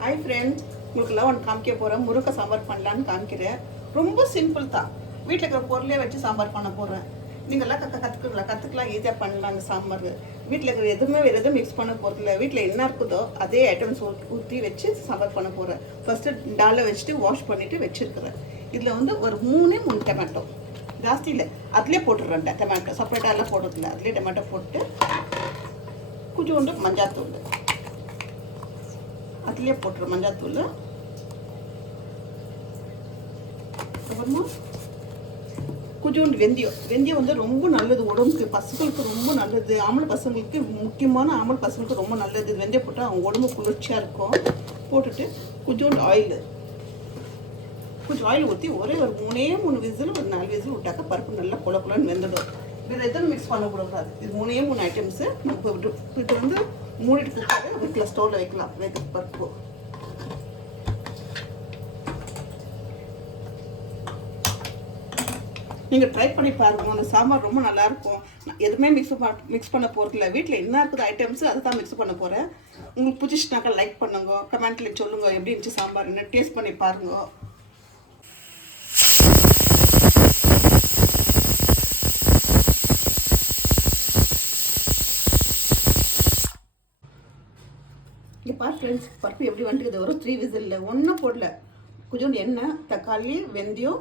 Hi friend, உங்களுக்குலாம் ஒன்று காமிக்க போகிறேன். முருங்கை சாம்பார் பண்ணலான்னு காமிக்கிறேன். ரொம்ப சிம்பிள் தான். வீட்டில் இருக்கிற பொருளே வச்சு சாம்பார் பண்ண போகிறேன். நீங்கள்லாம் கற்றுக்கலாம் ஈஸியாக பண்ணலாம். அந்த சாம்பார் வீட்டில் இருக்கிற எதுவுமே வேறு எதுவும் மிக்ஸ் பண்ண போகிறதில்ல. வீட்டில் என்ன இருக்குதோ அதே ஐட்டம்ஸ் ஊற்றி வச்சு சாம்பார் பண்ண போகிறேன். ஃபஸ்ட்டு டாலை வச்சுட்டு வாஷ் பண்ணிவிட்டு வச்சுருக்கிறேன். இதில் வந்து ஒரு 3 டொமேட்டோ, ஜாஸ்தி இல்லை, அதிலே போட்டுடுறேன். டொமேட்டோ செப்பரேட்டாக எல்லாம் போடுறதில்ல, அதிலே டொமேட்டோ போட்டு கொஞ்சோண்டு மஞ்சாத்தூள் அதிலே போட்டுரும். மஞ்சாத்தூள் அப்புறமா கொஞ்சோண்டு வெந்தயம் வந்து ரொம்ப நல்லது உடம்புக்கு. பசங்களுக்கு ரொம்ப நல்லது. ஆம்பளை பசங்களுக்கு, முக்கியமான ஆம்பளை பசங்களுக்கு ரொம்ப நல்லது. வெந்தயம் போட்டால் அவங்க உடம்பு குளிர்ச்சியாக இருக்கும். போட்டுட்டு கொஞ்சோண்டு கொஞ்சம் ஆயில் ஊற்றி ஒரே ஒரு 3 விசில், ஒரு 4 விசில் விட்டாக்கா பருப்பு நல்லா குழக்குலன்னு வெந்துடும். வேறு எதுவும் மிக்ஸ் பண்ணக்கூடாது. இது 3 ஐட்டம்ஸு. இது வந்து மூடிட்டு குக்கரை வைக்கலாம், ஸ்டவ்வில் வைக்கலாம். பருப்பு நீங்கள் ட்ரை பண்ணி பாருங்கள். அந்த சாம்பார் ரொம்ப நல்லாயிருக்கும். எதுவுமே மிக்ஸ் பண்ண போகிறதில்ல. வீட்டில் என்ன இருக்குது ஐட்டம்ஸு அதை தான் மிக்ஸ் பண்ண போகிறேன். உங்களுக்கு பிடிச்சிச்சுனாக்கா லைக் பண்ணுங்க, கமெண்ட்டில் சொல்லுங்கள் எப்படி இருந்துச்சு சாம்பார், என்ன டேஸ்ட் பண்ணி பாருங்க. இங்கே பாரு ஃப்ரெண்ட்ஸ், பருப்பு எப்படி வந்துக்குது. ஒரு 3 விசிலில் ஒன்றும் போடல. கொஞ்சோண்டு எண்ணெய், தக்காளி, வெந்தயம்,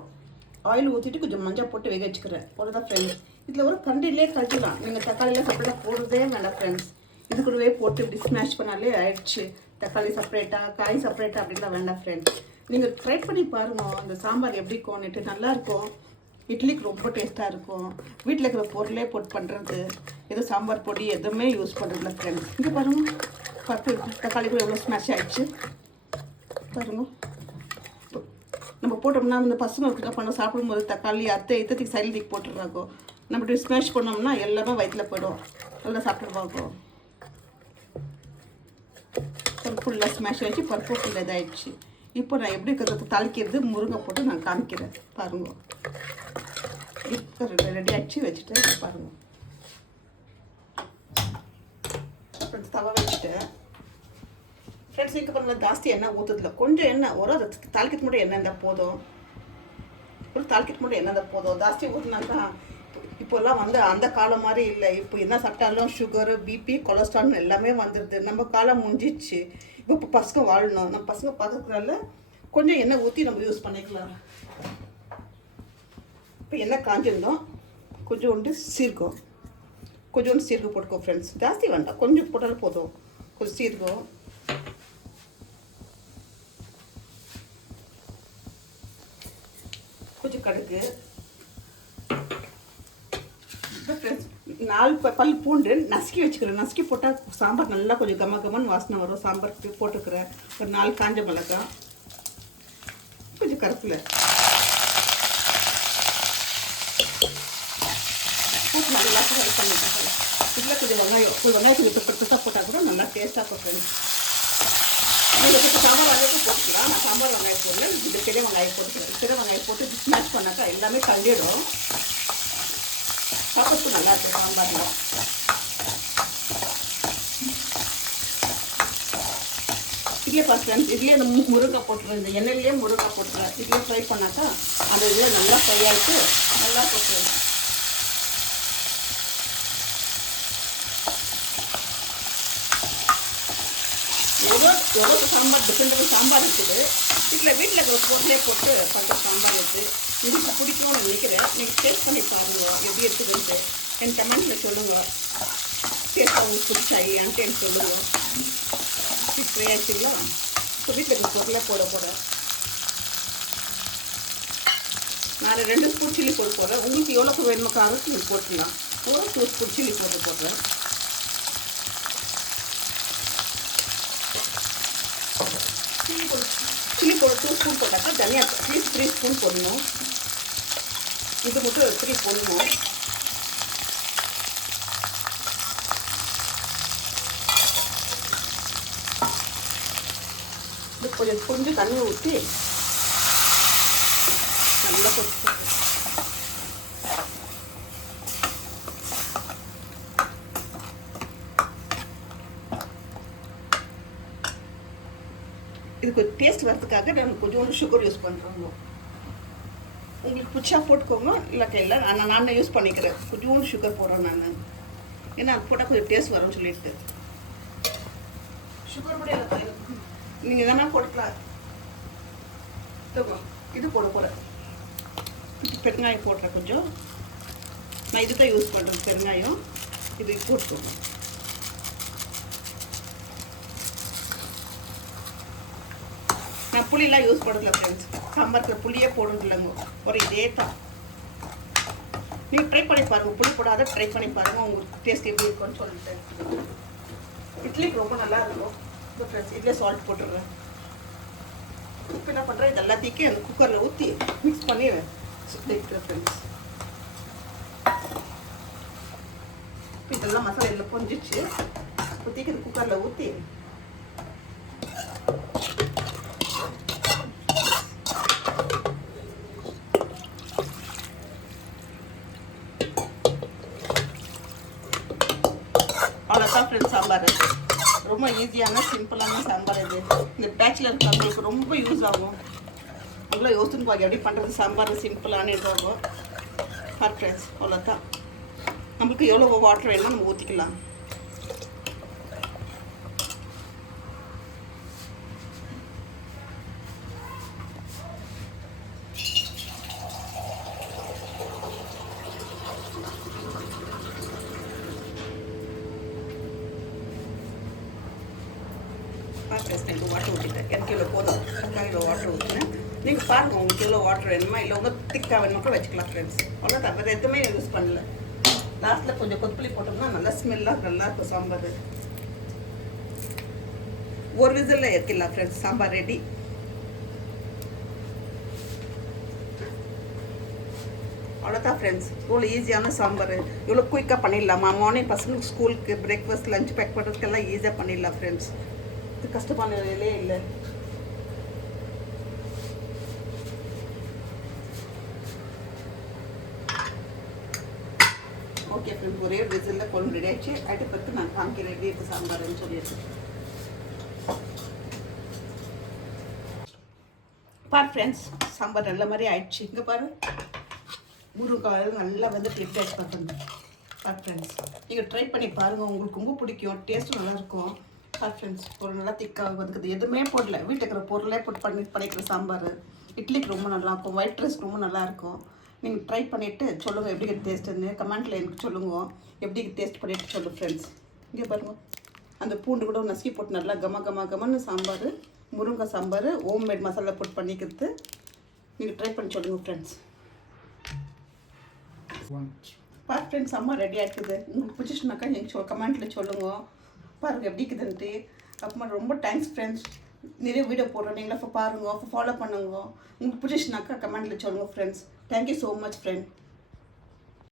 ஆயில் ஊற்றிட்டு கொஞ்சம் மஞ்சள் போட்டு வேக வச்சுக்கிறேன். அவ்வளோதான் ஃப்ரெண்ட்ஸ். இதில் ஒரு கண்டிலே கழிச்சிடலாம். நீங்கள் தக்காளியில் செப்பரேட்டாக போடுறதே வேண்டாம் ஃப்ரெண்ட்ஸ். இது கூடவே போட்டு இப்படி ஸ்மாஷ் பண்ணாலே ஆயிடுச்சு. தக்காளி செப்பரேட்டாக, காய் செப்பரேட்டாக அப்படிலாம் வேண்டாம் ஃப்ரெண்ட்ஸ். நீங்கள் ட்ரை பண்ணி பாருங்கள். அந்த சாம்பார் எப்படி கோன்னுட்டு நல்லாயிருக்கும். இட்லிக்கு ரொம்ப டேஸ்ட்டாக இருக்கும். வீட்டில் இருக்கிற பொருளே போட்டு பண்ணுறது. எதுவும் சாம்பார் பொடி எதுவுமே யூஸ் பண்ணுறதில்ல ஃப்ரெண்ட்ஸ். இங்கே பாருங்கள், பருப்பு தக்காளி கூட எவ்வளோ ஸ்மாஷ் ஆகிடுச்சு பாருங்கள். நம்ம போட்டோம்னா அந்த பசங்களுக்கு என்ன பண்ண சாப்பிடும்போது தக்காளி இத்தத்துக்கு சைடில் தூக்கி போட்டுடுறாங்கோ. நம்ம இப்படி ஸ்மாஷ் பண்ணோம்னா எல்லாமே வயிற்றில் போய்டும், நல்லா சாப்பிடுவாங்கோ. பருப்பு ஃபுல்லாக ஸ்மாஷ் ஆகிடுச்சு, பருப்பு ஃபுல்லாக இதாகிடுச்சு. இப்போ நான் எப்படி தாளிக்கிறது முருங்கை போட்டு நான் காமிக்கிறேன் பாருங்க. இப்போ ரெடி ஆகிடுச்சு, வச்சுட்டு பாருங்கள். தவா வச்சுட்டேன் ஃப்ரெண்ட்ஸ். இங்கே பாருங்கள், ஜாஸ்தி எண்ணெய் ஊற்றுதில்ல, கொஞ்சம் எண்ணெய். ஒரு அது தாளிக்கிறது மட்டும் எண்ணெய் இருந்தால் போதும். ஒரு தாளிக்கிறது மட்டும் எண்ணெய் இருந்தால் போதும். ஜாஸ்தி ஊற்றினாக்கா இப்போல்லாம் வந்து அந்த காலம் மாதிரி இல்லை. இப்போ என்ன சாப்பிட்டாலும் சுகரு, பிபி, கொலஸ்ட்ரால்னு எல்லாமே வந்துடுது. நம்ம காலம் முடிஞ்சிச்சு. இப்போ பசங்க வாழணும். நம்ம பசங்க பார்க்கறதுனால கொஞ்சம் எண்ணெய் ஊற்றி நம்ம யூஸ் பண்ணிக்கலாம். இப்போ எண்ணெய் காஞ்சிருந்தோம். கொஞ்சோண்டு சீரகம் போட்டுக்கோ ஃப்ரெண்ட்ஸ். ஜாஸ்தி வேண்டாம், கொஞ்சம் போட்டாலும் போதும். கொஞ்சம் சீரகம், கொஞ்சம் கடுகு, ஃப்ரெண்ட்ஸ் 4 பல் பூண்டு நசுக்கி வச்சுக்கிறேன். நசுக்கி போட்டால் சாம்பார் நல்லா கொஞ்சம் கமன்னு வாசனை வரும். சாம்பாருக்கு போட்டுக்கிறேன். ஒரு 4 காஞ்ச மிளகாய், கொஞ்சம் கருப்பில் போட்டு நல்லா ஃப்ரை பண்ணிட்டு இதில் கொஞ்சம் வெங்காயம் கொஞ்சம் பெருசாக போட்டால் கூட நல்லா டேஸ்ட்டாக போட்டுருங்க. நீங்கள் கொஞ்சம் சாம்பார் வெங்காயத்தை போட்டுக்கலாம். நான் சாம்பார் வெங்காயம் போடல, இது பெரிய வெங்காயம் போட்டுக்கிறேன். பெரிய வெங்காயம் போட்டு ஸ்மாஷ் பண்ணாக்கா எல்லாமே கண்டிடும். சாப்பிட்டு நல்லா இருக்கும் சாம்பாரில். இதுலேயே பார்க்குறேன், இதுலேயே அந்த முருங்கை போட்டுருவேன். இந்த எண்ணெயிலேயே முருங்கை போட்டுருவேன். இதுலேயே ஃப்ரை பண்ணாக்கா அந்த இதில் நல்லா ஃப்ரை ஆகிட்டு நல்லா போட்டுருவேன். எவ்வளோ சாம்பார் டிஃப்ரெண்ட் சாம்பார் இருக்குது. வீட்டில் இருக்கிற பொருளே போட்டு பண்ணுற சாம்பார் இருக்குது. உங்களுக்கு பிடிக்கும்னு நினைக்கிறேன். நீங்கள் டேஸ்ட் பண்ணி பாருங்க எப்படி இருக்குதுன்ட்டு. என் கமெண்ட்டில் சொல்லுங்கள். டேஸ்ட்டாக உங்களுக்கு பிடிச்சா இல்லையான்ட்டு எனக்கு சொல்லுங்கள். ஃப்ரை ஆச்சுங்களா? இப்போ வீட்டில் இருக்கிற பொருளே போட போகிறேன். நான் 2 ஸ்பூன் சில்லி போடுறேன். உங்களுக்கு எவ்வளோக்கு வேணுமோ காரத்துக்கு நீங்கள் போட்டுக்கலாம். ஒரு 2 ஸ்பூன் சில்லி போடுறேன். சில்லி போட 2 ஸ்பூன் போட்டாக்கா தனியா 3 ஸ்பூன் போடணும். இது மட்டும் 3 போடணும். இது கொஞ்சம் தண்ணி ஊற்றி நல்லா கொதிச்சு இதுக்கு டேஸ்ட் வரதுக்காக நான் கொஞ்சோண்டு சுகர் யூஸ் பண்ணுறோங்க. உங்களுக்கு பிடிச்சா போட்டுக்கோங்க, இல்லாட்டி இல்லை நான் யூஸ் பண்ணிக்கிறேன். கொஞ்சோண்டு சுகர் போடுறேன் நான், ஏன்னா அது போட்டால் கொஞ்சம் டேஸ்ட் வரும்னு சொல்லிட்டு. சுகர் கூட நீங்கள் எதனா போட்டுக்கலாம். இது போட போகிறேன், பெருங்காயம் போடுறேன் கொஞ்சம். நான் இது தான் யூஸ் பண்ணுறேன் பெருங்காயம். இது போட்டுக்கோங்க. நான் புளியெலாம் யூஸ் பண்ணுறதில்ல ஃப்ரெண்ட்ஸ். சாம்பாருக்கு புளியே போடுறது இல்லைங்க, ஒரு இதே தான். நீங்கள் ட்ரை பண்ணி பாருங்கள், புளி போடாத ட்ரை பண்ணி பாருங்கள், உங்களுக்கு டேஸ்ட் எப்படி இருக்குன்னு சொல்லிட்டு. இட்லிக்கு ரொம்ப நல்லா இருக்கும் ஃப்ரெண்ட்ஸ். இட்லியே சால்ட் போட்டுடுறேன். இப்போ என்ன பண்ணுறேன், இது எல்லாத்தையும் அந்த குக்கரில் ஊற்றி மிக்ஸ் பண்ணி வைக்கிறேன் ஃப்ரெண்ட்ஸ். இதெல்லாம் மசாலா இதில் கொஞ்சிச்சு ஊற்றிக்கு இது குக்கரில் ஊற்றி அவ்வளோதான் ஃப்ரெண்ட்ஸ். சாம்பார் ரொம்ப ஈஸியான சிம்பிளான சாம்பார் இது. இந்த பேச்சுலர் இருக்கிறவங்களுக்கு ரொம்ப யூஸ் ஆகும். நல்லா யோசனை பாக்கி எப்படி பண்ணுறது சாம்பார் சிம்பிளான இதாகும் ஃப்ரெண்ட்ஸ். அவ்வளோதான். நம்மளுக்கு எவ்வளோ வாட்டர் வேணுமோ நம்ம ஊற்றிக்கலாம். வாட்டர் ஊற்றிட்டேன். எனக்கு இவ்வளோ போதும், இவ்வளோ வாட்டர் ஊற்றினேன். நீங்கள் பாருங்கள் உங்களுக்கு எவ்வளோ வாட்டர் வேணுமா, இல்லை உங்கள் திக்காக வேணுமா கூட வச்சுக்கலாம் ஃப்ரெண்ட்ஸ். அவ்வளோதான், வேறு எதுவுமே யூஸ் பண்ணல. லாஸ்ட்டில் கொஞ்சம் கொத்தமல்லி போட்டோம்னா நல்லா ஸ்மெல்லாக நல்லாயிருக்கும் சாம்பார். ஒரு விசிலில் இறக்கிடலாம் ஃப்ரெண்ட்ஸ். சாம்பார் ரெடி. அவ்வளோதான் ஃப்ரெண்ட்ஸ். இவ்வளோ ஈஸியான சாம்பார், இவ்வளோ குயிக்காக பண்ணிடலாமா. மார்னிங் பசங்களுக்கு ஸ்கூலுக்கு பிரேக்ஃபாஸ்ட் லஞ்ச் பேக் பண்ணுறதுக்கெல்லாம் ஈஸியாக பண்ணிடலாம் ஃப்ரெண்ட்ஸ். இது கஷ்டமான வேலையே இல்லை. ஓகே ஃப்ரெண்ட்ஸ், ஒரே விசிலில் குழம்பு ரெடி ஆகிடுச்சு. அடுப்பத்து நான் காமிக்கிறேன் எப்படி இருக்குது சாம்பார்னு சொல்லிட்டு. பார் ஃப்ரெண்ட்ஸ், சாம்பார் நல்ல மாதிரி ஆயிடுச்சு. இங்கே பாரு, முருங்காய் நல்லா வந்து ப்ரிப்பேர் பண்ணுறேன். பார் ஃப்ரெண்ட்ஸ், நீங்கள் ட்ரை பண்ணி பாருங்கள், உங்களுக்கு ரொம்ப பிடிக்கும். டேஸ்ட்டும் நல்லாயிருக்கும். பார் ஃப்ரெண்ட்ஸ், ஒரு நல்லா திக்காக வந்துக்குது. எதுவுமே போடல, வீட்டில் இருக்கிற பொருளே போட்டு பண்ணிக்கிற சாம்பார். இட்லிக்கு ரொம்ப நல்லாயிருக்கும், ஒயிட் ரைஸ்க்கு ரொம்ப நல்லாயிருக்கும். நீங்கள் ட்ரை பண்ணிவிட்டு சொல்லுங்கள் எப்படி டேஸ்ட்டுன்னு. கமெண்ட்டில் எனக்கு சொல்லுங்க, எப்படி டேஸ்ட் பண்ணிவிட்டு சொல்லுங்கள் ஃப்ரெண்ட்ஸ். இங்கே பாருங்கள், அந்த பூண்டு கூட நசுக்கி போட்டு நல்லா கமன்னு சாம்பார், முருங்காய் சாம்பார் ஹோம்மேட் மசாலா போட்டு பண்ணிக்கிறது. நீங்கள் ட்ரை பண்ணி சொல்லுங்கள் ஃப்ரெண்ட்ஸ். பார் ஃப்ரெண்ட்ஸ், அம்மா ரெடி ஆகிடுக்குது. உங்களுக்கு பிடிச்சிச்சுனாக்கா எனக்கு கமெண்ட்டில் சொல்லுங்க. பாருங்கள் எப்படி இருக்குதுன்ட்டு. அப்புறமா ரொம்ப தேங்க்ஸ் ஃப்ரெண்ட்ஸ். நிறைய வீடியோ போடுறோம், நீங்களே பாருங்க, ஃபாலோ பண்ணுங்க. உங்களுக்கு பிடிச்சிச்சுனாக்கா கமெண்ட்டில் சொல்லுங்கள் friends. Thank you so much friend.